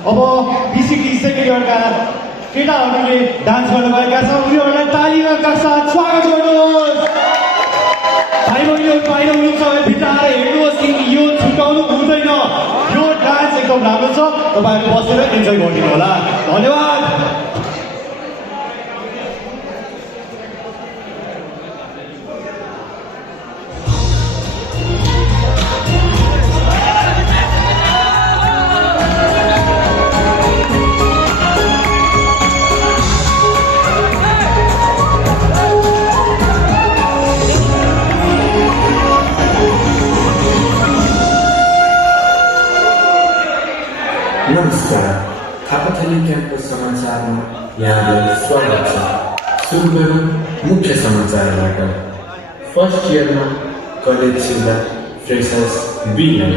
अब basically second इयरका केटाहरूले dance गर्नुभएका छन् उनीहरूलाई तालीका साथ स्वागत गर्नुहोस्। भाइ बहिनीहरू बाहिर हुनुहुन्छ भित्र आएर हेर्नुहोस् किनकि यो छुटाउनु हुँदैन। यो डान्स एकदम राम्रो छ, तपाईँहरू बसेर इन्जोय गरिदिनु होला। धन्यवाद। नमस्कार, थापाथली क्याम्पस समाचारमा यहाँलाई स्वागत छ। सुरु गरौँ मुख्य समाचारबाट। फर्स्ट इयरमा कलेज छिर्दा फ्रेसर्स बिलाई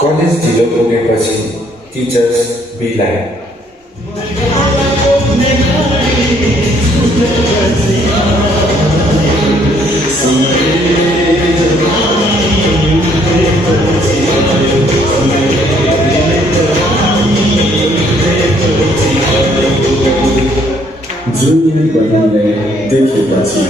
कलेज ढिलो पुगेपछि टिचर्स बिलाई जुनियर बहिनीलाई देखेपछि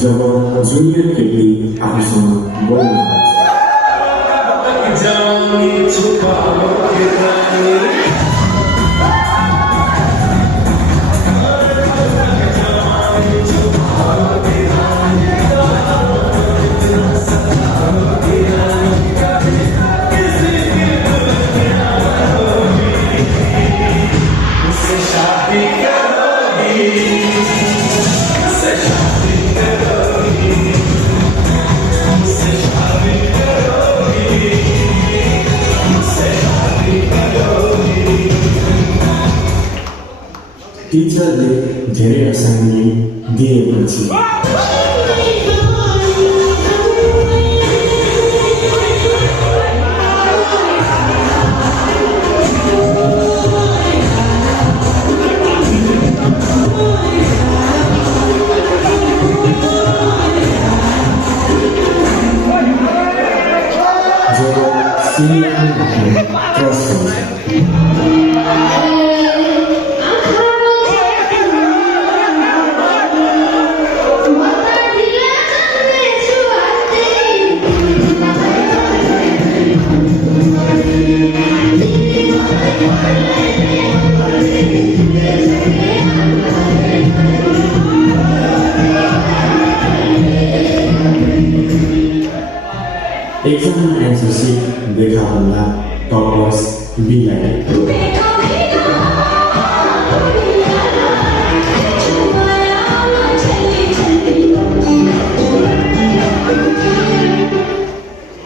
जब जुनियर केटी आफूसँग बोल्नु टिचरले धेरै असाइनमेन्ट दिएपछि जब सिनियरले क्रस गर्छ एक्जाम एन्सर सिट देखा होला टपर्स बिलाई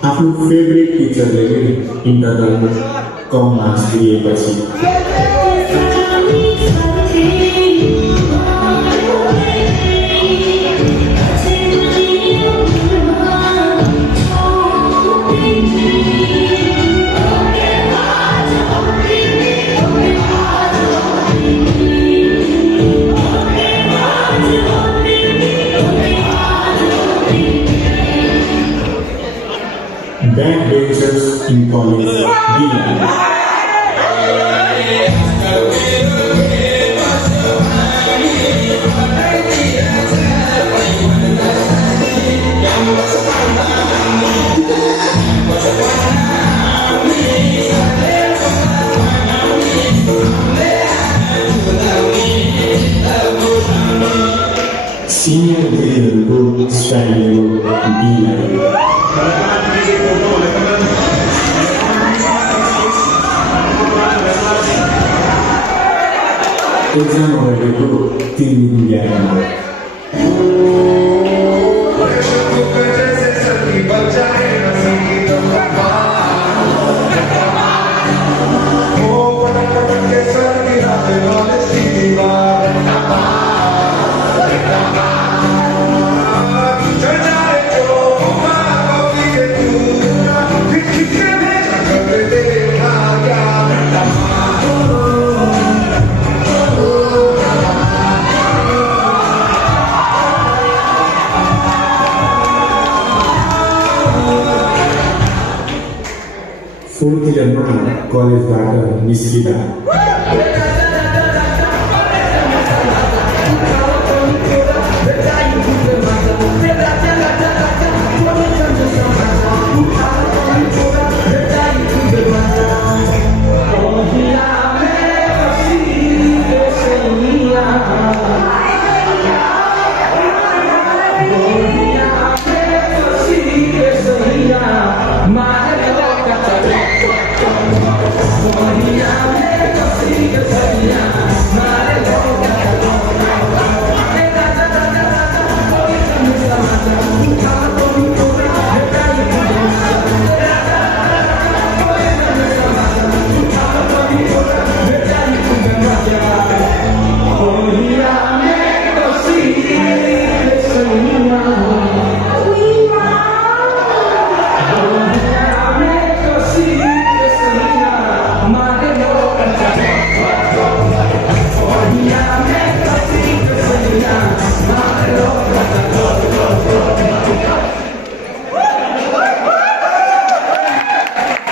आफ्नो फेभरेट टिचरले पनि इन्टरनलमा कम मार्क्स दिएपछि backbenchers in college exam ಅವರಿಗೂ ತಿಂದಿದ್ಯಾ Fourth year college daughter Miss Gita.